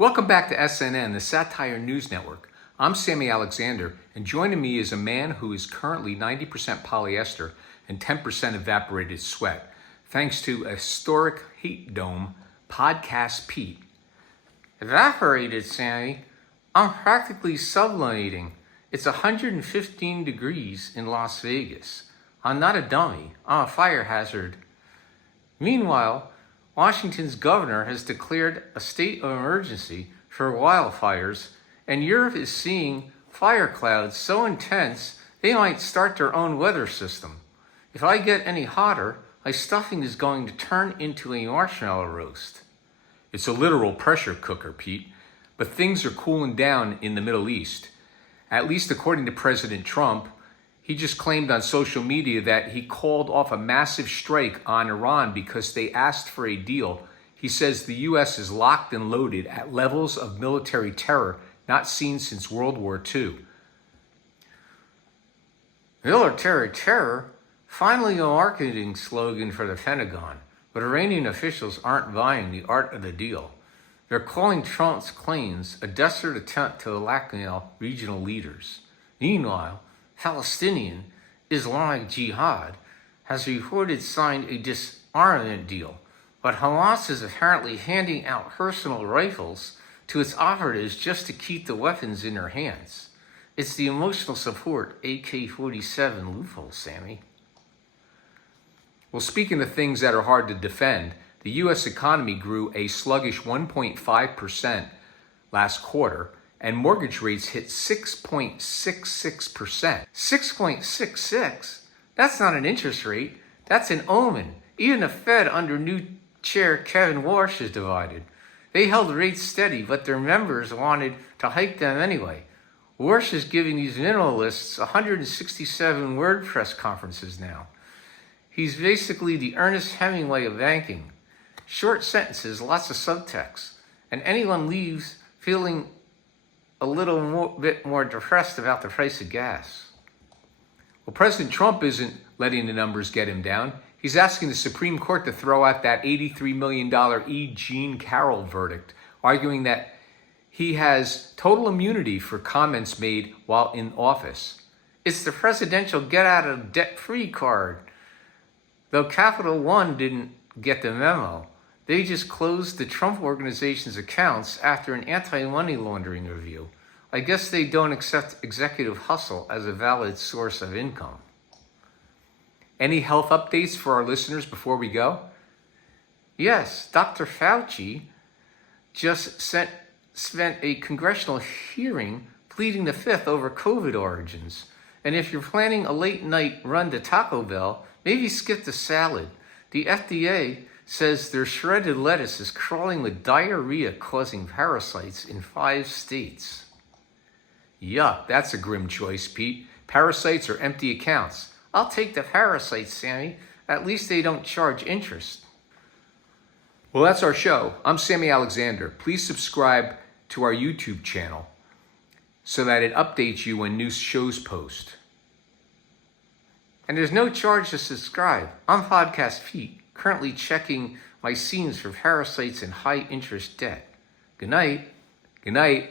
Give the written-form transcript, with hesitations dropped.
Welcome back to SNN, the Satire News Network. I'm Sammy Alexander, and joining me is a man who is currently 90% polyester and 10% evaporated sweat, thanks to a historic heat dome, Podcast Pete. Evaporated, Sammy? I'm practically sublimating. It's 115 degrees in Las Vegas. I'm not a dummy. I'm a fire hazard. Meanwhile, Washington's governor has declared a state of emergency for wildfires, and Europe is seeing fire clouds so intense they might start their own weather system. If I get any hotter, my stuffing is going to turn into a marshmallow roast. It's a literal pressure cooker, Pete, but things are cooling down in the Middle East. At least according to President Trump. He just claimed on social media that he called off a massive strike on Iran because they asked for a deal. He says the U.S. is locked and loaded at levels of military terror not seen since World War II. Military terror? Finally a marketing slogan for the Pentagon, but Iranian officials aren't buying the art of the deal. They're calling Trump's claims a desperate attempt to blackmail regional leaders. Meanwhile, Palestinian Islamic Jihad has reported signed a disarmament deal, but Hamas is apparently handing out personal rifles to its operatives just to keep the weapons in their hands. It's the emotional support AK-47 loophole, Sammy. Well, speaking of things that are hard to defend, the U.S. economy grew a sluggish 1.5% last quarter, and mortgage rates hit 6.66%. 6.66? That's not an interest rate. That's an omen. Even the Fed under new chair Kevin Warsh is divided. They held rates steady, but their members wanted to hike them anyway. Warsh is giving these minimalists 167 word press conferences now. He's basically the Ernest Hemingway of banking. Short sentences, lots of subtext, and anyone leaves feeling a bit more depressed about the price of gas. Well, President Trump isn't letting the numbers get him down. He's asking the Supreme Court to throw out that $83 million E. Jean Carroll verdict, arguing that he has total immunity for comments made while in office. It's the presidential get-out-of-debt-free card. Though Capital One didn't get the memo, they just closed the Trump Organization's accounts after an anti-money laundering review. I guess they don't accept executive hustle as a valid source of income. Any health updates for our listeners before we go? Yes, Dr. Fauci just spent a congressional hearing pleading the fifth over COVID origins. And if you're planning a late night run to Taco Bell, maybe skip the salad. The FDA says their shredded lettuce is crawling with diarrhea-causing parasites in 5 states. Yuck, that's a grim choice, Pete. Parasites or empty accounts. I'll take the parasites, Sammy. At least they don't charge interest. Well, that's our show. I'm Sammy Alexander. Please subscribe to our YouTube channel so that it updates you when new shows post. And there's no charge to subscribe. I'm Podcast Pete, currently checking my scenes for parasites and high-interest debt. Good night. Good night.